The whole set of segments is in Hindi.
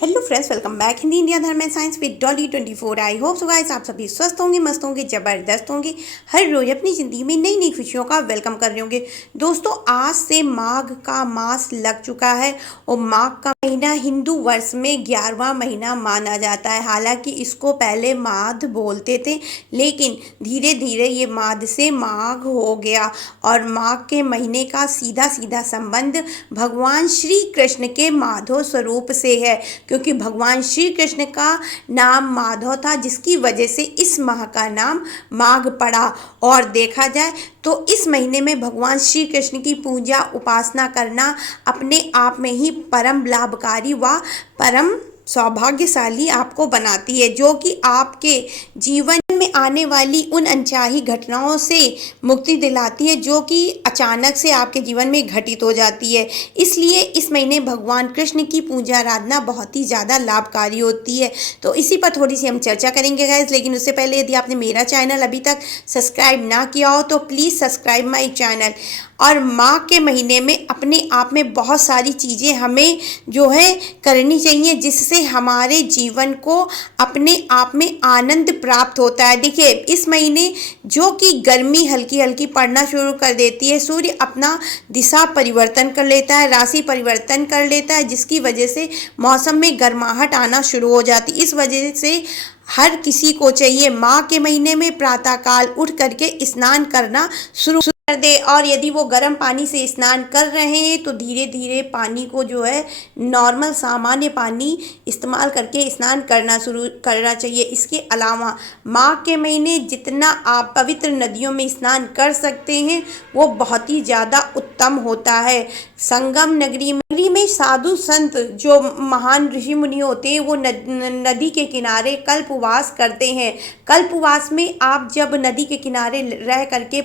Hello friends, welcome back Hindi India धर्म and science with Dolly 24। I hope so guys आप सभी स्वस्थ होंगे, मस्त होंगे, ज़बरदस्त होंगे, हर रोज अपनी ज़िंदगी में नई नई खुशियों का वेलकम कर रहे होंगे। दोस्तों, आज से माघ का मास लग चुका है और माघ का महीना हिंदू वर्ष में 11वां महीना माना जाता है। हालांकि इसको पहले माघ बोलते थे, लेकिन धीरे धीरे ये माघ से माघ हो गया और माघ के महीने का सीधा सीधा संबंध भगवान श्री कृष्ण के माधव स्वरूप से है, क्योंकि भगवान श्री कृष्ण का नाम माधव था, जिसकी वजह से इस माह का नाम माघ पड़ा। और देखा जाए तो इस महीने में भगवान श्री कृष्ण की पूजा उपासना करना अपने आप में ही परम लाभकारी व परम सौभाग्यशाली आपको बनाती है, जो कि आपके जीवन में आने वाली उन अनचाही घटनाओं से मुक्ति दिलाती है, जो कि अचानक से आपके जीवन में घटित हो जाती है। इसलिए इस महीने भगवान कृष्ण की पूजा आराधना बहुत ही ज़्यादा लाभकारी होती है। तो इसी पर थोड़ी सी हम चर्चा करेंगे गाइस, लेकिन उससे पहले यदि आपने मेरा चैनल अभी तक सब्सक्राइब ना किया हो तो प्लीज़ सब्सक्राइब माई चैनल। और माघ के महीने में अपने आप में बहुत सारी चीज़ें हमें जो है करनी चाहिए, जिससे हमारे जीवन को अपने आप में आनंद प्राप्त होता है। देखिए, इस महीने जो कि गर्मी हल्की हल्की पड़ना शुरू कर देती है, सूर्य अपना दिशा परिवर्तन कर लेता है, राशि परिवर्तन कर लेता है, जिसकी वजह से मौसम में गर्माहट आना शुरू हो जाती है। इस वजह से हर किसी को चाहिए माघ के महीने में प्रातःकाल उठ करके स्नान करना शुरू कर दे। और यदि वो गर्म पानी से स्नान कर रहे हैं तो धीरे धीरे पानी को जो है नॉर्मल सामान्य पानी इस्तेमाल करके स्नान करना शुरू करना चाहिए। इसके अलावा माघ के महीने जितना आप पवित्र नदियों में स्नान कर सकते हैं वो बहुत ही ज़्यादा उत्तम होता है। संगम नगरी में साधु संत जो महान ऋषि मुनि होते हैं वो नदी के किनारे कल्पवास करते हैं। कल्पवास में आप जब नदी के किनारे रह करके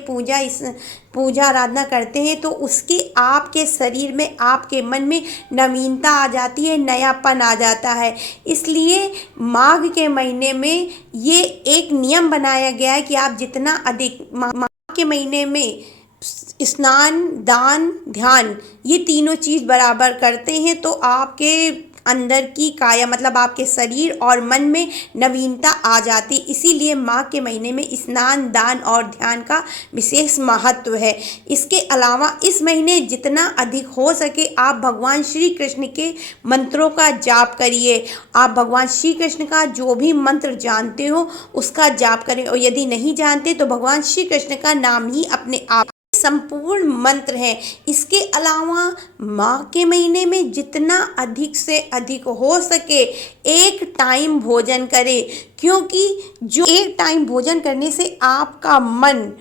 पूजा आराधना करते हैं तो उसके आपके शरीर में, आपके मन में नवीनता आ जाती है, नयापन आ जाता है। इसलिए माघ के महीने में ये एक नियम बनाया गया है कि आप जितना अधिक माघ के महीने में स्नान, दान, ध्यान ये तीनों चीज़ बराबर करते हैं तो आपके अंदर की काया मतलब आपके शरीर और मन में नवीनता आ जाती। इसीलिए माघ के महीने में स्नान, दान और ध्यान का विशेष महत्व है। इसके अलावा इस महीने जितना अधिक हो सके आप भगवान श्री कृष्ण के मंत्रों का जाप करिए। आप भगवान श्री कृष्ण का जो भी मंत्र जानते हो उसका जाप करें, और यदि नहीं जानते तो भगवान श्री कृष्ण का नाम ही अपने आप संपूर्ण मंत्र है। इसके अलावा माघ के महीने में जितना अधिक से अधिक हो सके एक टाइम भोजन करें, क्योंकि जो एक टाइम भोजन करने से आपका मन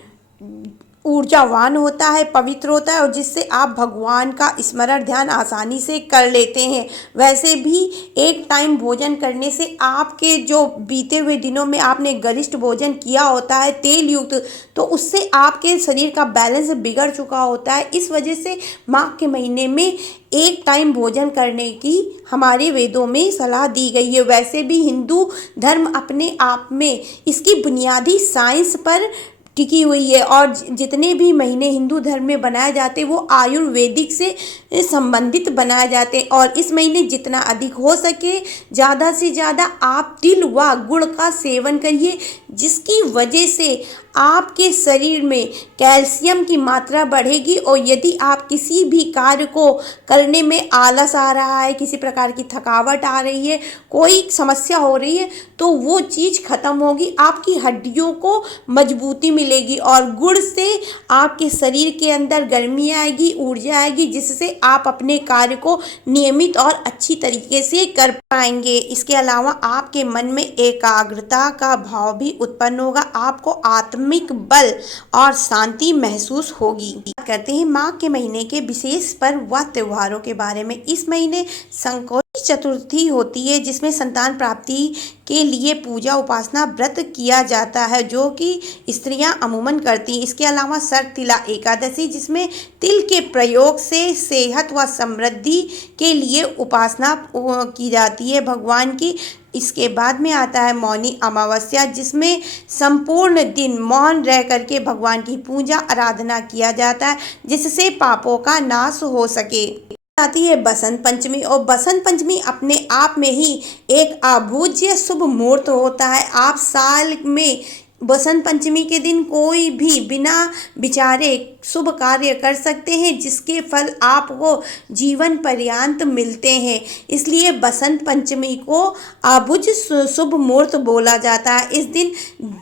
ऊर्जावान होता है, पवित्र होता है, और जिससे आप भगवान का स्मरण ध्यान आसानी से कर लेते हैं। वैसे भी एक टाइम भोजन करने से आपके जो बीते हुए दिनों में आपने गरिष्ठ भोजन किया होता है तेल युक्त, तो उससे आपके शरीर का बैलेंस बिगड़ चुका होता है। इस वजह से माघ के महीने में एक टाइम भोजन करने की हमारे वेदों में सलाह दी गई है। वैसे भी हिंदू धर्म अपने आप में इसकी बुनियादी साइंस पर टिकी हुई है, और जितने भी महीने हिंदू धर्म में बनाए जाते हैं वो आयुर्वेदिक से संबंधित बनाए जाते हैं। और इस महीने जितना अधिक हो सके ज़्यादा से ज़्यादा आप तिल व गुड़ का सेवन करिए, जिसकी वजह से आपके शरीर में कैल्शियम की मात्रा बढ़ेगी। और यदि आप किसी भी कार्य को करने में आलस आ रहा है, किसी प्रकार की थकावट आ रही है, कोई समस्या हो रही है, तो वो चीज़ खत्म होगी, आपकी हड्डियों को मजबूती मिलेगी और गुड़ से आपके शरीर के अंदर गर्मी आएगी, ऊर्जा आएगी, जिससे आप अपने कार्य को नियमित और अच्छी तरीके से कर पाएंगे। इसके अलावा आपके मन में एकाग्रता का भाव भी उत्पन्न होगा, आपको आत्मिक बल और शांति महसूस होगी। बात करते हैं माघ के महीने के विशेष पर्व व त्योहारों के बारे में। इस महीने संकट चतुर्थी होती है, जिसमें संतान प्राप्ति के लिए पूजा उपासना व्रत किया जाता है, जो कि स्त्रियां अमूमन करती हैं। इसके अलावा सरतिला एकादशी, जिसमें तिल के प्रयोग से सेहत व समृद्धि के लिए उपासना की जाती है भगवान की। इसके बाद में आता है मौनी अमावस्या, जिसमें संपूर्ण दिन मौन रह करके भगवान की पूजा आराधना किया जाता है, जिससे पापों का नाश हो सके। आती है बसंत पंचमी, और बसंत पंचमी अपने आप में ही एक अभूज्य शुभ मुहूर्त होता है। आप साल में बसंत पंचमी के दिन कोई भी बिना विचारे शुभ कार्य कर सकते हैं, जिसके फल आपको जीवन पर्यंत मिलते हैं। इसलिए बसंत पंचमी को अभुज शुभ मुहूर्त बोला जाता है। इस दिन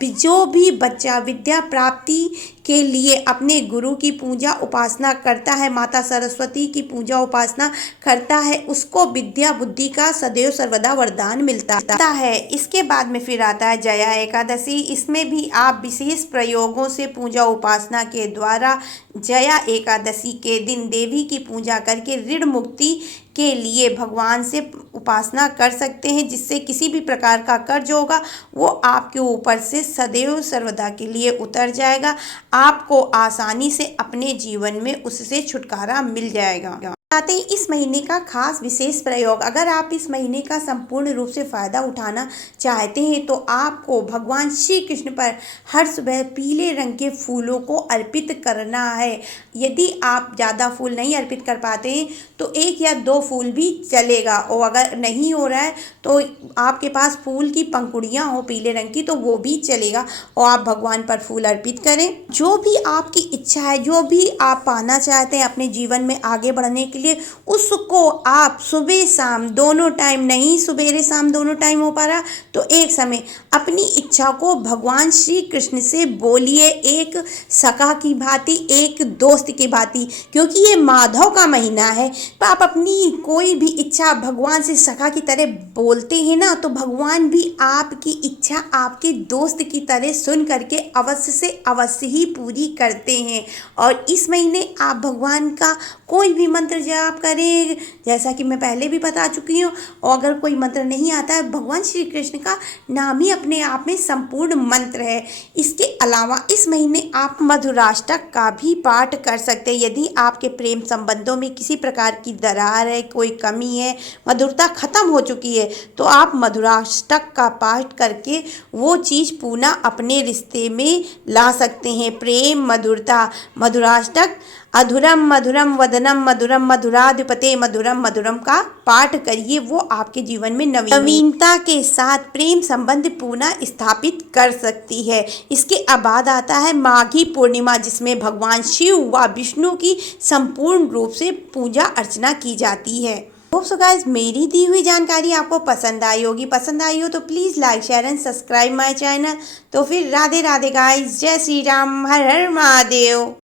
जो भी बच्चा विद्या प्राप्ति के लिए अपने गुरु की पूजा उपासना करता है, माता सरस्वती की पूजा उपासना करता है, उसको विद्या बुद्धि का सदैव सर्वदा वरदान मिलता है। इसके बाद में फिर आता है जया एकादशी। इसमें भी आप विशेष प्रयोगों से पूजा उपासना के द्वारा जया एकादशी के दिन देवी की पूजा करके ऋण मुक्ति के लिए भगवान से उपासना कर सकते हैं, जिससे किसी भी प्रकार का कर्ज होगा वो आपके ऊपर से सदैव सर्वदा के लिए उतर जाएगा। आपको आसानी से अपने जीवन में उससे छुटकारा मिल जाएगा। आते हैं इस महीने का खास विशेष प्रयोग। अगर आप इस महीने का संपूर्ण रूप से फ़ायदा उठाना चाहते हैं तो आपको भगवान श्री कृष्ण पर हर सुबह पीले रंग के फूलों को अर्पित करना है। यदि आप ज़्यादा फूल नहीं अर्पित कर पाते हैं तो 1 या 2 फूल भी चलेगा, और अगर नहीं हो रहा है तो आपके पास फूल की पंखुड़ियाँ हो पीले रंग की तो वो भी चलेगा, और आप भगवान पर फूल अर्पित करें। जो भी आपकी इच्छा है, जो भी आप पाना चाहते हैं अपने जीवन में आगे बढ़ने के लिए, उसको आप सुबह शाम दोनों टाइम, नहीं सुबेरे शाम दोनों टाइम हो पा रहा तो एक समय अपनी इच्छा को भगवान श्री कृष्ण से बोलिए, एक सखा की भांति, एक दोस्त की भांति, क्योंकि ये माधव का महीना है। तो आप अपनी कोई भी इच्छा भगवान से सखा की तरह बोलते हैं ना, तो भगवान भी आपकी इच्छा आपके दोस्त की तरह सुन करके अवश्य से अवश्य ही पूरी करते हैं। और इस महीने आप भगवान का कोई भी मंत्र जाप करें, जैसा कि मैं पहले भी बता चुकी हूँ, और अगर कोई मंत्र नहीं आता है, भगवान श्री कृष्ण का नाम ही अपने आप में संपूर्ण मंत्र है। इसके अलावा इस महीने आप मधुराष्टक का भी पाठ कर सकते हैं। यदि आपके प्रेम संबंधों में किसी प्रकार की दरार है, कोई कमी है, मधुरता खत्म हो चुकी है, तो आप मधुराष्टक का पाठ करके वो चीज़ पुनः अपने रिश्ते में ला सकते हैं। प्रेम मधुरता मधुराष्टक अधुरम मधुरम वदनम मधुरम मधुराधिपते मधुरम मधुरम का पाठ करिए। वो आपके जीवन में नवीनता के साथ प्रेम संबंध पुनः स्थापित कर सकती है। इसके बाद आता है माघी पूर्णिमा, जिसमें भगवान शिव व विष्णु की संपूर्ण रूप से पूजा अर्चना की जाती है। होप सो गाइस मेरी दी हुई जानकारी आपको पसंद आई होगी। पसंद आई हो तो please like share and subscribe my channel. तो फिर राधे राधे गाइस, जय श्री राम, हर हर महादेव।